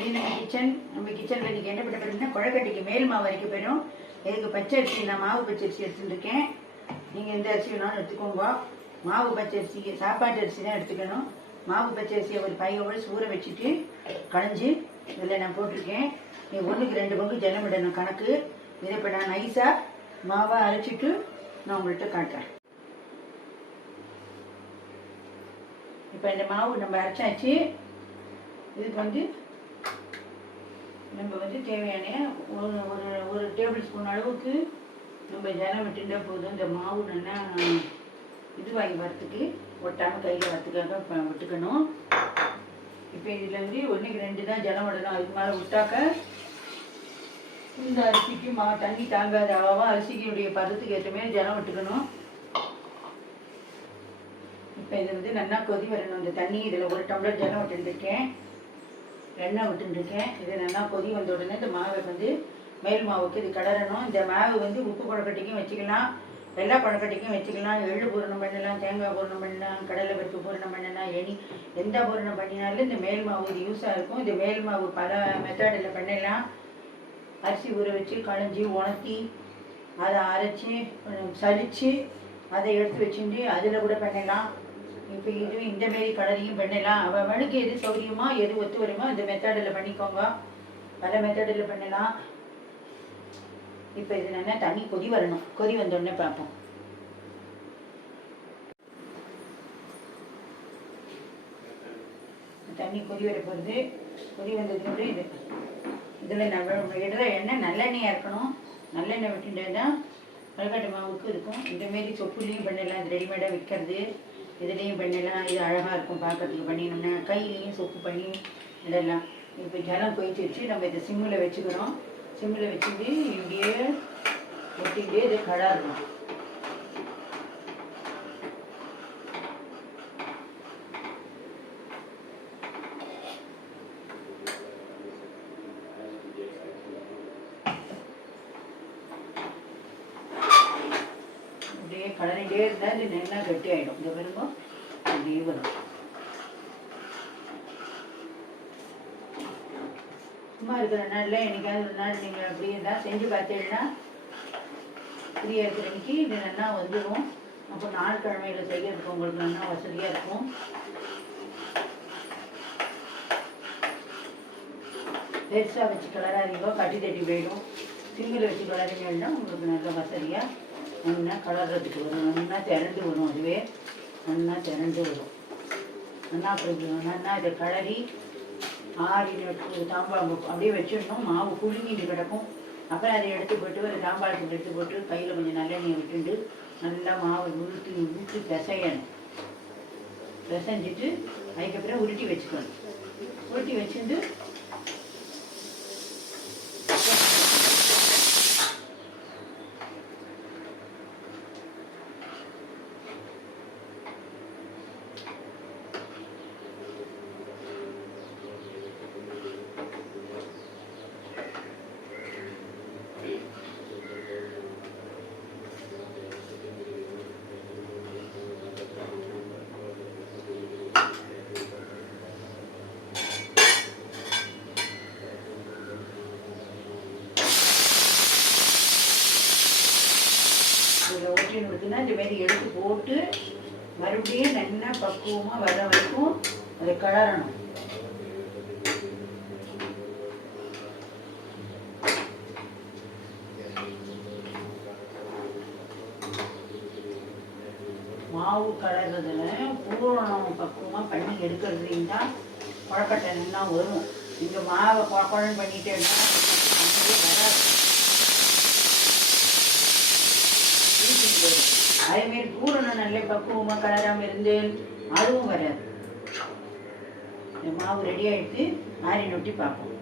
இது நம்ம கிச்சனில் இன்றைக்கி என்ன பண்ண போகிறீங்கன்னா கொழக்கட்டைக்கு மேல் மாவு அரைக்க போயிடும். இதுக்கு பச்சை அரிசி, நான் மாவு பச்சை அரிசி எடுத்துட்டுருக்கேன். நீங்கள் எந்த அரிசி வேணாலும் எடுத்துக்கோங்க. மாவு பச்சை அரிசி, சாப்பாட்டு அரிசி தான் எடுத்துக்கணும். மாவு பச்சை அரிசியை ஒரு 5 hours ஊற வச்சுட்டு களைஞ்சி இதில் நான் போட்டிருக்கேன். நீ 1க்கு 2 பங்கு ஜலம் விடணும் கணக்கு. இதை இப்போ நான் நைஸாக மாவை அரைச்சிட்டு நான் உங்கள்கிட்ட காட்டுறேன். இப்போ இந்த மாவு நம்ம அரைச்சாச்சு. இதுக்கு நம்ம தேவையான ஒரு டேபிள் ஸ்பூன் அளவுக்கு நம்ம ஜலம் விட்டுட்டா போதும். இந்த மாவு நல்லா இதுவாகி வரத்துக்கு, ஒட்டாமல் கையில் வரத்துக்காக விட்டுக்கணும். இப்போ இதில் 1க்கு 2 தான் ஜலம் விடணும். அதுக்கு மேலே விட்டாக்க இந்த அரிசிக்கு தண்ணி தாங்காத அளவாக அரிசிக்குடைய பதத்துக்கு ஏற்ற மாதிரி ஜலம் விட்டுக்கணும். இப்போ இது நல்லா கொதி வரணும். இந்த தண்ணி இதில் 1 டம்ளர் ஜலம் விட்டுருக்கேன், எண்ணெய் விட்டுருக்கேன். இது நல்லா கொதி வந்த உடனே இந்த மாவை மேல் மாவுக்கு இது கடறணும். இந்த மாவு உப்பு கொழக்கட்டைக்கும் வச்சுக்கலாம், வெள்ளை கொழக்கட்டைக்கும் வச்சுக்கலாம், எள்ளு பூரணம் பண்ணலாம், தேங்காய் பூரணம் பண்ணலாம், கடலை பருப்பு பூரணம் பண்ணலாம், எந்த பூரணம் பண்ணினாலும் இந்த மேல் மாவு இது யூஸாக இருக்கும். இந்த மேல் மாவு பல மெத்தடில் பண்ணலாம். அரிசி ஊற வச்சு களைஞ்சி உணர்த்தி அதை அரைச்சி சலித்து அதை எடுத்து வச்சுட்டு அதில் கூட பண்ணலாம். இப்போ இந்த மாரி கலரையும் பண்ணலாம். அவனுக்கு எது சௌகரியமோ எது ஒத்து வருமோ இந்த மெத்தடில் பண்ணிக்கோங்க. பல மெத்தடில் பண்ணலாம். இப்போ இது நல்லா தண்ணி கொதி வரணும். கொதி வந்தோடனே பார்ப்போம். தண்ணி கொதி வர போகிறது. கொதி வந்ததுக்கு இதில் நம்ம இடுற எண்ணெய் நல்லெண்ணெயாக இருக்கணும். நல்லெண்ணெய் விட்டுட்டு தான் கொழக்கட்டை மாவுக்கு இருக்கும். இந்தமாரி சொப்புலேயும் பண்ணலாம், இது ரெடிமேடாக விற்கிறது. இதுலேயும் பண்ணலாம். இது அழகாக இருக்கும் பார்க்கறதுக்கு. பண்ணினோம்னா கையிலையும் சொப்பு பண்ணி இதெல்லாம். இப்போ ஜலம் கொதிச்சு வச்சு நம்ம இதை சிம்மில் வச்சுக்கிறோம். சிம்மில் வச்சுட்டு இப்படியே ஒட்டிகிட்டே இதை கடாறணும். அப்படியே கலரிட்டே இருந்தால் இது நல்லா கட்டி ஆகிடும். இந்த வரும்போது அப்படியே வரும். சும்மா இருக்கிற நாளில் என்னைக்காவது ஒரு நாள் நீங்கள் அப்படியே தான் செஞ்சு பார்த்தீங்கன்னா ஃப்ரீயாக இருக்கிற அன்றைக்கி இது நல்லா வந்துடும். அப்போ நாள் கிழமையில் செய்யறதுக்கு உங்களுக்கு நல்லா வசதியாக இருக்கும். பெருசாக வச்சு கலராதிங்கோ, கட்டி தட்டி போயிடும். சிம்மில் வச்சு கலரிங்கன்னா உங்களுக்கு நல்ல வசதியாக நல்லா கலர்றதுக்கு வரும். நல்லா திரண்டு வரும். அதுவே நல்லா திரண்டு வரும். நல்லா அப்புறம் நல்லா இதை கலரி தாம்பாளம் அப்படியே வச்சிடணும். மாவு புழுங்கிட்டு கிடக்கும். அப்புறம் அதை எடுத்து போட்டு ஒரு தாம்பாளத்துக்கு எடுத்து போட்டு கையில் கொஞ்சம் நல்லெண்ணெய் விட்டுண்டு நல்லா மாவை ஊற்றி பிசையணும். பிசைஞ்சிட்டு அதுக்கப்புறம் உருட்டி வச்சுக்கணும். உருட்டி வச்சுட்டு ஒட்டின்னு விட்டுனா இந்த மாரி எடுத்து போட்டு மறுபடியும் நல்லா பக்குவமாக வர வரைக்கும் அதை கலரணும். மாவு கலர்றதுல பூரணம் பக்குவமாக பண்ணி எடுக்கிறதுலையும் தான் கொழக்கட்டை நல்லா வரும். இந்த மாவை குழம்பு பண்ணிட்டேன்னா வராது. அதேமாரி பூரணம் நல்ல பக்குவமாக கலராமல் இருந்து அதுவும் வராது. இந்த மாவு ரெடி ஆகிட்டு ஆரி நொட்டி பார்ப்போம்.